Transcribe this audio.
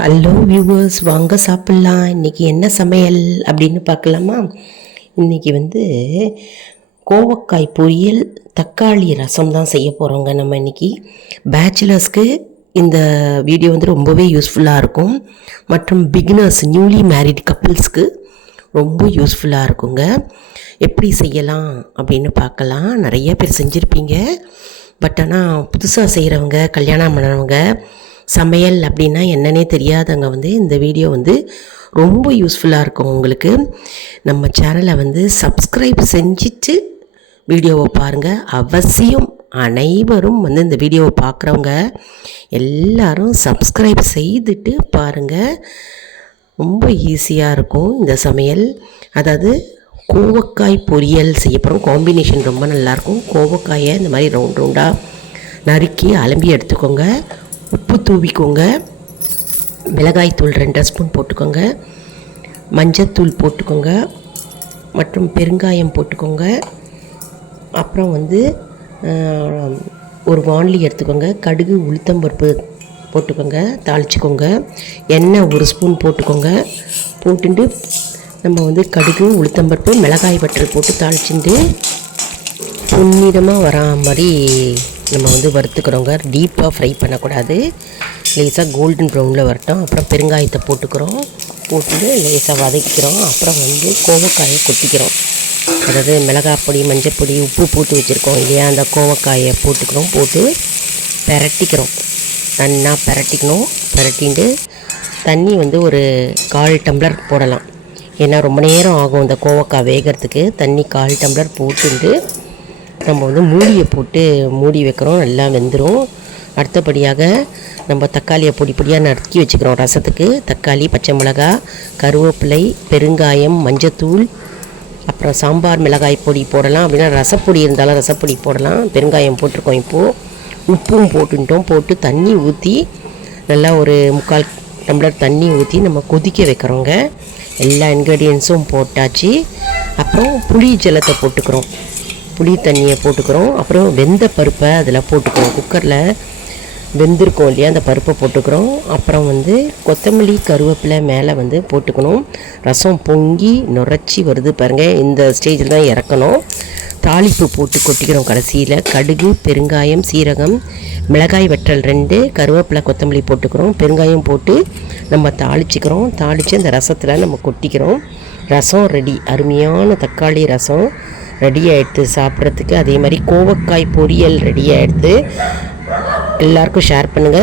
Hello viewers வாங்க சாப்பிட்லாம். இன்றைக்கி என்ன சமையல் அப்படின்னு பார்க்கலாமா? இன்றைக்கி வந்து கோவக்காய் பொரியல் தக்காளி ரசம் தான் செய்ய போகிறோங்க நம்ம இன்றைக்கி பேச்சுலர்ஸ்க்கு இந்த வீடியோ வந்து ரொம்பவே யூஸ்ஃபுல்லாக இருக்கும். மற்றும் பிகினர்ஸ் நியூலி மேரிட் கப்பிள்ஸ்க்கு ரொம்ப யூஸ்ஃபுல்லாக இருக்குங்க. எப்படி செய்யலாம் அப்படின்னு பார்க்கலாம். நிறைய பேர் செஞ்சுருப்பீங்க. பட் ஆனால் புதுசாக செய்கிறவங்க கல்யாணம் பண்ணுறவங்க சமையல் அப்படின்னா என்னன்னே தெரியாதவங்க வந்து இந்த வீடியோ வந்து ரொம்ப யூஸ்ஃபுல்லாக இருக்கும் உங்களுக்கு. நம்ம சேனலை வந்து சப்ஸ்கிரைப் செஞ்சுட்டு வீடியோவை பாருங்கள் அவசியம் அனைவரும் வந்து இந்த வீடியோவை பார்க்குறவங்க எல்லாரும் சப்ஸ்கிரைப் செய்துட்டு பாருங்கள் ரொம்ப ஈஸியாக இருக்கும் இந்த சமையல். அதாவது கோவக்காய் பொரியல் செய்யப்படும் காம்பினேஷன் ரொம்ப நல்லாயிருக்கும் கோவக்காயை இந்த மாதிரி ரவுண்ட் ரவுண்டாக நறுக்கி அலம்பி எடுத்துக்கோங்க. உப்பு தூவிக்கோங்க. மிளகாய்த்தூள் ரெண்டு ஸ்பூன் போட்டுக்கோங்க. மஞ்சத்தூள் போட்டுக்கோங்க. மற்றும் பெருங்காயம் போட்டுக்கோங்க. அப்புறம் வந்து ஒரு வாண்லி எடுத்துக்கோங்க. கடுகு உளுத்தம்பருப்பு போட்டுக்கோங்க. தாளிச்சிக்கோங்க. எண்ணெய் ஒரு ஸ்பூன் போட்டுக்கோங்க. போட்டுட்டு நம்ம வந்து கடுகு உளுத்தம்பருப்பு மிளகாய் பட்டர் போட்டு தாளிச்சுட்டு புன்னிதமாக வரா மாதிரி நம்ம வந்து வறுத்துக்கிறோங்க. டீப்பாக ஃப்ரை பண்ணக்கூடாது. லேசாக கோல்டன் ப்ரௌனில் வரட்டும். அப்புறம் பெருங்காயத்தை போட்டுக்கிறோம். போட்டுட்டு லேசாக வதக்கிக்கிறோம் அப்புறம் வந்து கோவக்காயை கொட்டிக்கிறோம். அதாவது மிளகாய் பொடி மஞ்சள் பொடி உப்பு போட்டு வச்சுருக்கோம் இல்லையா? அந்த கோவக்காயை போட்டுக்கிறோம். போட்டு பெரட்டிக்கிறோம். நன்னா பெரட்டிக்கணும். பெரட்டின்ட்டு தண்ணி வந்து ஒரு கால் டம்ளர் போடலாம். ஏன்னா ரொம்ப நேரம் ஆகும் இந்த கோவக்காய் வேகிறதுக்கு. தண்ணி கால் டம்ளர் போட்டுட்டு நம்ம வந்து மூடியை போட்டு மூடி வைக்கிறோம் நல்லா வெந்துடும் அடுத்தபடியாக நம்ம தக்காளியை பொடி பொடியாக நறுக்கி வச்சுக்கிறோம் ரசத்துக்கு. தக்காளி பச்சை மிளகாய் கருவேப்பிலை பெருங்காயம் மஞ்சத்தூள் அப்புறம் சாம்பார் மிளகாய் பொடி போடலாம். அப்படின்னா ரசப்பொடி இருந்தாலும் ரசப்பொடி போடலாம். பெருங்காயம் போட்டிருக்கோம் இப்போது உப்பும் போட்டுட்டோம். போட்டு தண்ணி ஊற்றி நல்லா ஒரு முக்கால் டம்ளர் தண்ணி ஊற்றி நம்ம கொதிக்க வைக்கிறோங்க. எல்லா இன்க்ரீடியன்ஸும் போட்டாச்சு. அப்புறம் புளி ஜலத்தை போட்டுக்கிறோம். புளி தண்ணியை போட்டுக்கிறோம். அப்புறம் வெந்த பருப்பை அதில் போட்டுக்கிறோம். குக்கரில் வெந்திருக்கோம் இல்லையா அந்த பருப்பை போட்டுக்கிறோம். அப்புறம் வந்து கொத்தமல்லி கருவேப்பிலை மேலே வந்து போட்டுக்கணும். ரசம் பொங்கி நுரைச்சி வருது பாருங்கள் இந்த ஸ்டேஜில் தான் இறக்கணும். தாளிப்பு போட்டு கொட்டிக்கிறோம் கடைசியில். கடுகு பெருங்காயம் சீரகம் மிளகாய் வெற்றல் ரெண்டு கருவேப்பிலை கொத்தமல்லி போட்டுக்கிறோம். பெருங்காயம் போட்டு நம்ம தாளிச்சிக்கிறோம். தாளித்து அந்த ரசத்தில் நம்ம கொட்டிக்கிறோம். ரசம் ரெடி அருமையான தக்காளி ரசம். ரெடி ஆகிடுது சாப்பிட்றதுக்கு. அதே மாதிரி கோவக்காய் பொரியல் ரெடி ஆகிடுது எல்லாருக்கும் ஷேர் பண்ணுங்கள்